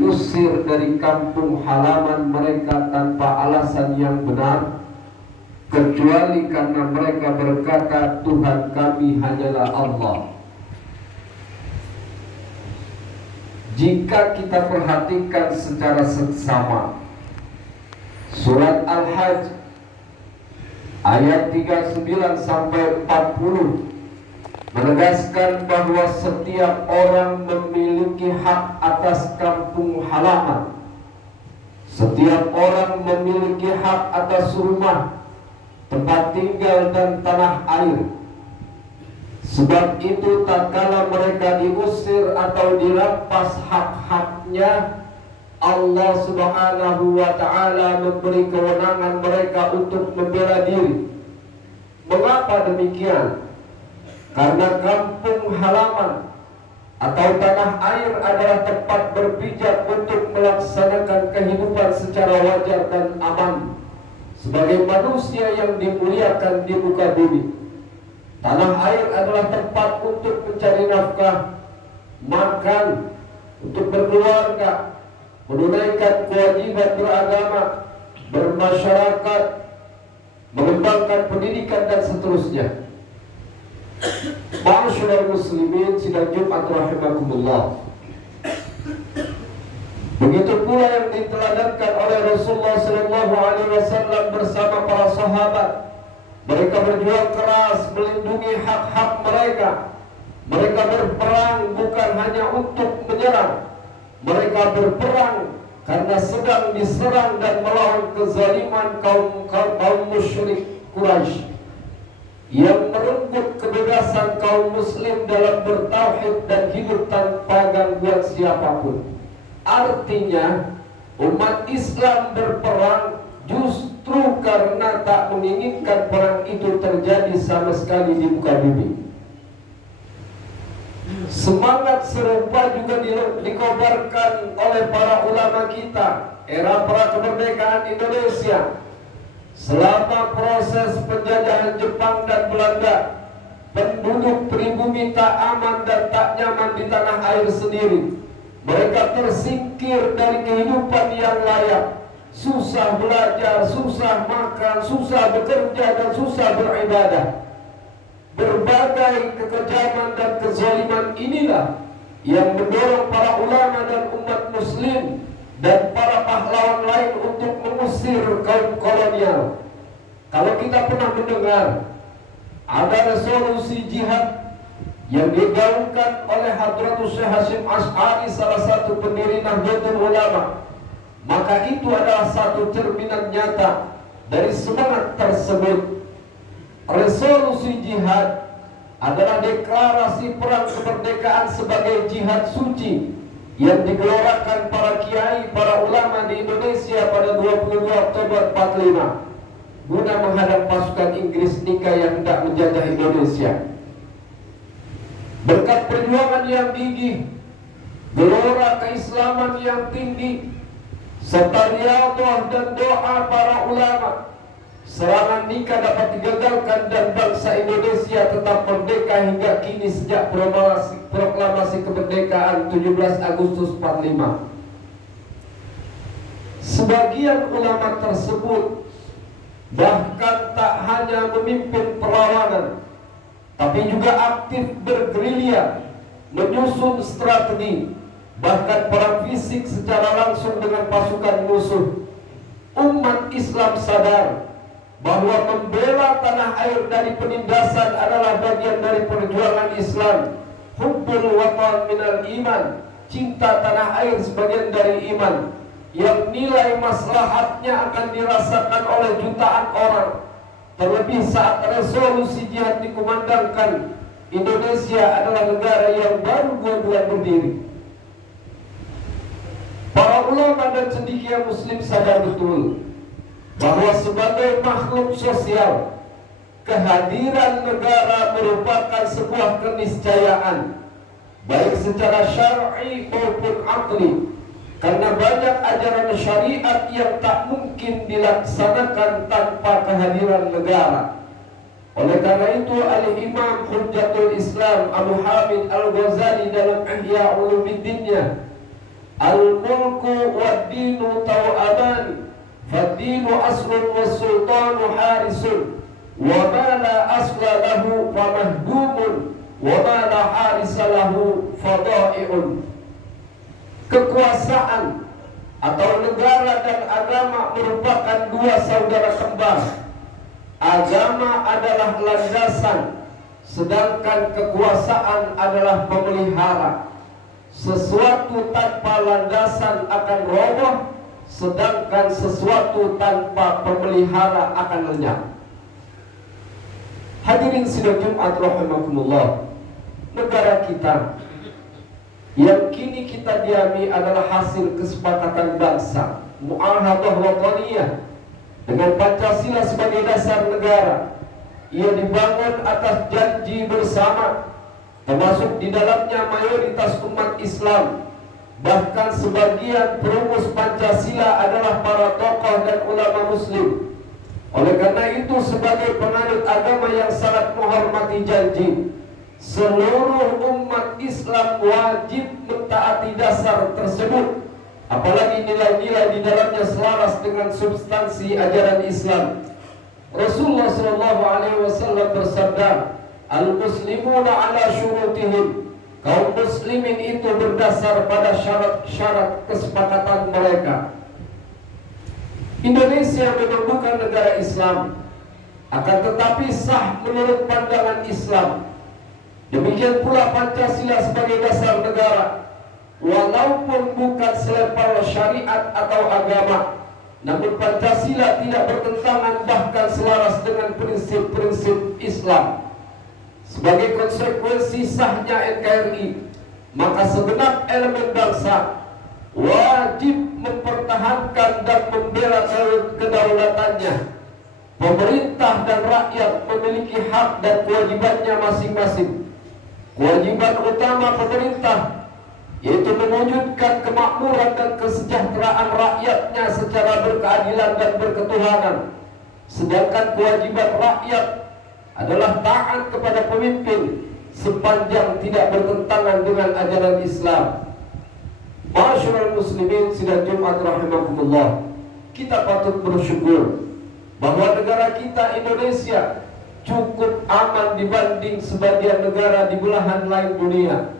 usir dari kampung halaman mereka tanpa alasan yang benar, kecuali karena mereka berkata Tuhan kami hanyalah Allah. Jika kita perhatikan secara seksama, surat Al-Hajj ayat 39 sampai 40 menegaskan bahwa setiap orang memiliki hak atas kampung halaman. Setiap orang memiliki hak atas rumah, tempat tinggal dan tanah air. Sebab itu tak kala mereka diusir atau dirampas hak-haknya, Allah Subhanahu wa ta'ala memberi kewenangan mereka untuk membela diri. Mengapa demikian? Karena kampung halaman atau tanah air adalah tempat berpijak untuk melaksanakan kehidupan secara wajar dan aman sebagai manusia yang dimuliakan di muka bumi. Tanah air adalah tempat untuk mencari nafkah, makan, untuk berkeluarga, menunaikan kewajiban beragama, bermasyarakat, mengembangkan pendidikan dan seterusnya. Ma'asyiral muslimin sidang Jumat rahimakumullah. Begitu pula yang diteladankan oleh Rasulullah sallallahu alaihi wasallam bersama para sahabat. Mereka berjuang keras melindungi hak-hak mereka. Mereka berperang bukan hanya untuk menyerang. Mereka berperang karena sedang diserang dan melawan kezaliman kaum musyrik Quraisy yang merenggut kebebasan kaum muslim dalam bertauhid dan hidup tanpa gangguan siapapun. Artinya umat Islam berperang justru karena tak menginginkan perang itu terjadi sama sekali di muka bumi. Semangat serupa juga dikobarkan oleh para ulama kita era pra kemerdekaan Indonesia. Selama proses penjajahan Jepang dan Belanda, penduduk pribumi tak aman dan tak nyaman di tanah air sendiri. Mereka tersingkir dari kehidupan yang layak. Susah belajar, susah makan, susah bekerja, dan susah beribadah. Berbagai kekejaman dan kezaliman inilah yang mendorong para ulama dan umat muslim dan para pahlawan lain untuk mengusir kaum kolonial. Kalau kita pernah mendengar ada resolusi jihad yang digaungkan oleh Hadratus Syekh Hasyim Asy'ari, salah satu pendiri Nahdlatul Ulama, maka itu adalah satu cerminan nyata dari semangat tersebut. Resolusi jihad adalah deklarasi perang kemerdekaan sebagai jihad suci yang digelorakan para kiai, para ulama di Indonesia pada 22 Oktober 45 guna menghadang pasukan Inggris nikah yang hendak menjajah Indonesia. Berkat perjuangan yang gigih, gelora keislaman yang tinggi, serta riyadhah dan doa para ulama, serangan nikah dapat digagalkan dan bangsa Indonesia tetap merdeka hingga kini sejak proklamasi kemerdekaan 17 Agustus 45. Sebagian ulama tersebut bahkan tak hanya memimpin perlawanan, tapi juga aktif bergerilya, menyusun strategi, bahkan perang fisik secara langsung dengan pasukan musuh. Umat Islam sadar bahwa membela tanah air dari penindasan adalah bagian dari perjuangan Islam. Hubbul watan minal iman, cinta tanah air sebagian dari iman, yang nilai maslahatnya akan dirasakan oleh jutaan orang. Terlebih saat resolusi jihad dikumandangkan, Indonesia adalah negara yang baru 2 bulan berdiri. Para ulama dan cendekia muslim sadar betul bahwa sebagai makhluk sosial, kehadiran negara merupakan sebuah keniscayaan, baik secara syar'i maupun akli, karena banyak ajaran syariat yang tak mungkin dilaksanakan tanpa kehadiran negara. Oleh karena itu, Al-Imam Hujjatul Islam Abu Hamid Al-Ghazali dalam Ihya Ulumuddinnya Al-mulku wad-dinu taw'aman, fad-dinu aslun was-sultanu harisun, wa ma la asla lahu famahdumun, wa ma la harisa lahu fada'i'un. Kekuasaan atau negara dan agama merupakan dua saudara kembar. Agama adalah landasan, sedangkan kekuasaan adalah pemelihara. Sesuatu tanpa landasan akan roboh, sedangkan sesuatu tanpa pemelihara akan lenyap. Hadirin sidang Jumat rahimakumullah, negara kita yang kini kita diami adalah hasil kesepakatan bangsa, mu'ahadah wataniyah, dengan Pancasila sebagai dasar negara. Ia dibangun atas janji bersama, termasuk di dalamnya mayoritas umat Islam. Bahkan sebagian perumus Pancasila adalah para tokoh dan ulama muslim. Oleh karena itu, sebagai penganut agama yang sangat menghormati janji, seluruh umat Islam wajib mentaati dasar tersebut, apalagi nilai-nilai di dalamnya selaras dengan substansi ajaran Islam. Rasulullah SAW bersabda, al-muslimuna ala syurutihim, kaum muslimin itu berdasar pada syarat-syarat kesepakatan mereka. Indonesia memang bukan negara Islam, akan tetapi sah menurut pandangan Islam. Demikian pula Pancasila sebagai dasar negara, walaupun bukan selevel syariat atau agama, namun Pancasila tidak bertentangan, bahkan selaras dengan prinsip-prinsip Islam. Sebagai konsekuensi sahnya NKRI, maka segenap elemen bangsa wajib mempertahankan dan membela kedaulatannya. Pemerintah dan rakyat memiliki hak dan kewajibannya masing-masing. Kewajiban utama pemerintah yaitu mewujudkan kemakmuran dan kesejahteraan rakyatnya secara berkeadilan dan berketuhanan. Sedangkan kewajiban rakyat adalah taat kepada pemimpin sepanjang tidak bertentangan dengan ajaran Islam. Ma'asyiral muslimin sidang Jumat rahimakumullah, kita patut bersyukur bahwa negara kita Indonesia cukup aman dibanding sebagian negara di belahan lain dunia.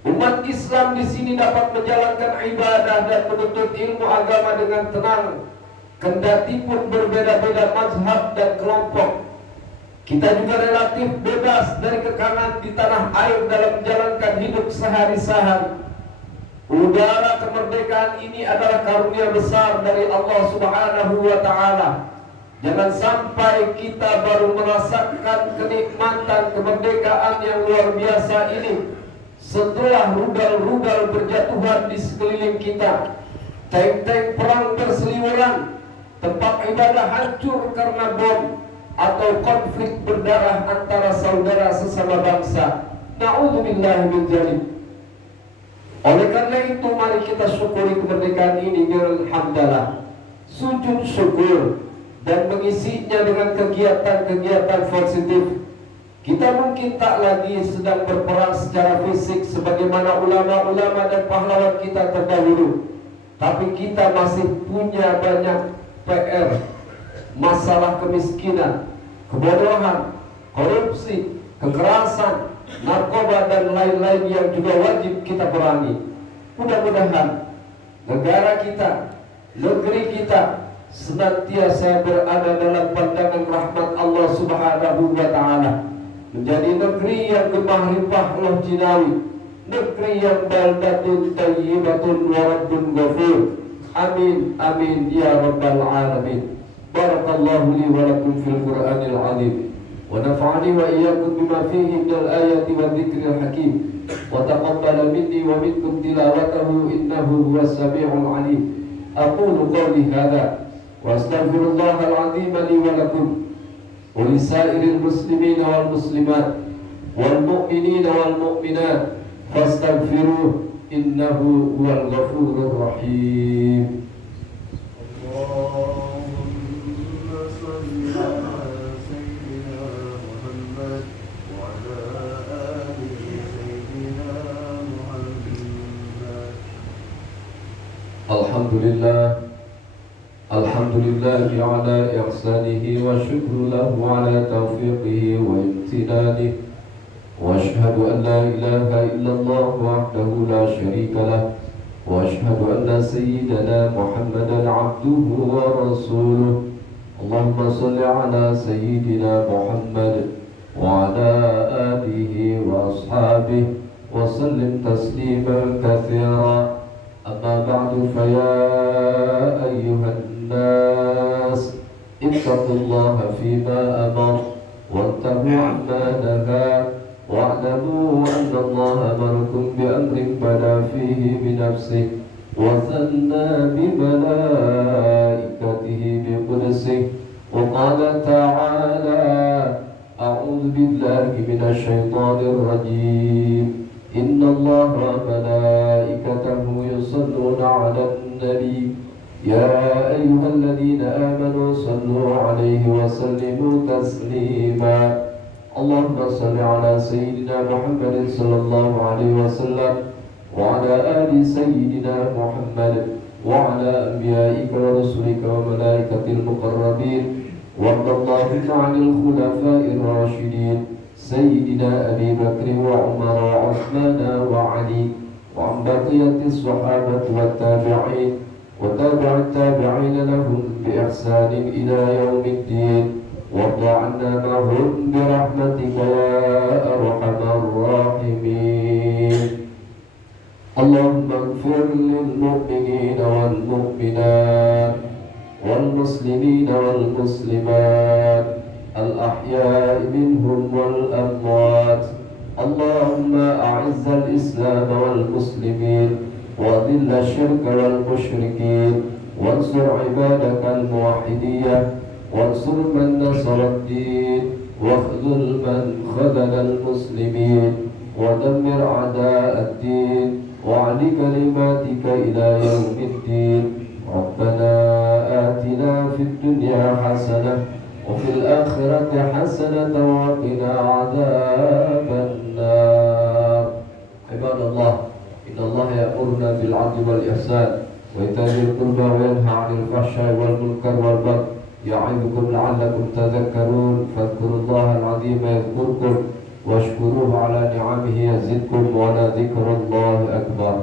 Umat Islam di sini dapat menjalankan ibadah dan menuntut ilmu agama dengan tenang, kendati pun berbeda-beda mazhab dan kelompok. Kita juga relatif bebas dari kekangan di tanah air dalam menjalankan hidup sehari-hari. Udara kemerdekaan ini adalah karunia besar dari Allah Subhanahu wa Ta'ala. Jangan sampai kita baru merasakan kenikmatan kemerdekaan yang luar biasa ini setelah rudal-rudal berjatuhan di sekeliling kita, tank-tank perang berseliweran, tempat ibadah hancur karena bom, atau konflik berdarah antara saudara sesama bangsa. Na'udzubillahi min dzalik. Oleh karena itu, mari kita syukuri kemerdekaan ini dengan hamdalah, sujud syukur, dan mengisinya dengan kegiatan-kegiatan positif. Kita mungkin tak lagi sedang berperang secara fisik sebagaimana ulama-ulama dan pahlawan kita terdahulu, tapi kita masih punya banyak PR, masalah kemiskinan, kebodohan, korupsi, kekerasan, narkoba, dan lain-lain yang juga wajib kita perangi. Mudah-mudahan negara kita, negeri kita senantiasa berada dalam pandangan rahmat Allah Subhanahu wa Ta'ala, menjadi negeri yang gemah limpah loh jinawi, negeri yang baldatun tayyibatun wa rabbun ghafur. Amin amin ya rabbal alamin. Barakallahu li wa lakum fil Qur'anil azim, wa nafa'ani wa iyyakum bima fihi minal ayati wa dzikril hakim, wa taqabbala minni wa minkum tilawatahu innahu huwas samiul alim. Aqulu qawli hadza wa astaghfirullahal azim li wa lakum wa lisairil muslimina wal muslimat wal mu'minina wal mu'minat fastaghfiruhu innahu huwal ghafurur rahim. Alhamdulillah, Alhamdulillah ala ihsanihi wa syukru lahu ala taufiqihi wa imtinanihi wa ashhadu an la ilaha illallah wahdahu la syarika lah wa ashhadu anna sayyidana Muhammadan abduhu wa rasuluh. Allahumma salli ala sayyidina Muhammad wa ala alihi wa ashabihi wa sallim tasliman katsira. أما بعد فيا أيها الناس اتقوا الله فيما أمر وانتهوا عما نهى واعلموا أن الله أمركم بأمر بدا فيه بنفسه وثنى بملائكته بقدسه وقال تعالى أعوذ بالله من الشيطان الرجيم إن الله وملائكته يصلون على النبي يا أيها الذين آمنوا صلوا عليه وسلموا تسليما اللهم صل على سيدنا محمد صلى الله عليه وسلم وعلى آل سيدنا محمد وعلى أنبيائك ورسلك وملائكة المقربين وارض اللهم عن الخلفاء الراشدين سيدنا أبي بكر وعمر وعثمان وعلي وعن بقية الصحابة والتابعين وتابع التابعين لهم بإحسان إلى يوم الدين وارض عنا معهم برحمتك يا أرحم الراحمين. اللهم اغفر للمؤمنين والمؤمنات والمسلمين والمسلمات الأحياء منهم والأموات. اللهم أعز الإسلام والمسلمين وأذل الشرك والمشركين وانصر عبادك الموحدين وانصر من نصر الدين واخذل من خذل المسلمين ودمر أعداء الدين وأعل كلماتك إلى يوم الدين. ربنا آتنا في الدنيا حسنة وفي الآخرة حسنة وقنا عذاب النار. عباد الله إن الله يأمرنا بالعدل والإحسان وإيتاء ذي القربى وينهى عن الفحشاء والمنكر والبغي يعظكم لعلكم تذكرون فاذكروا الله العظيم يذكركم واشكروه على نعمه يزدكم ولذكر الله أكبر.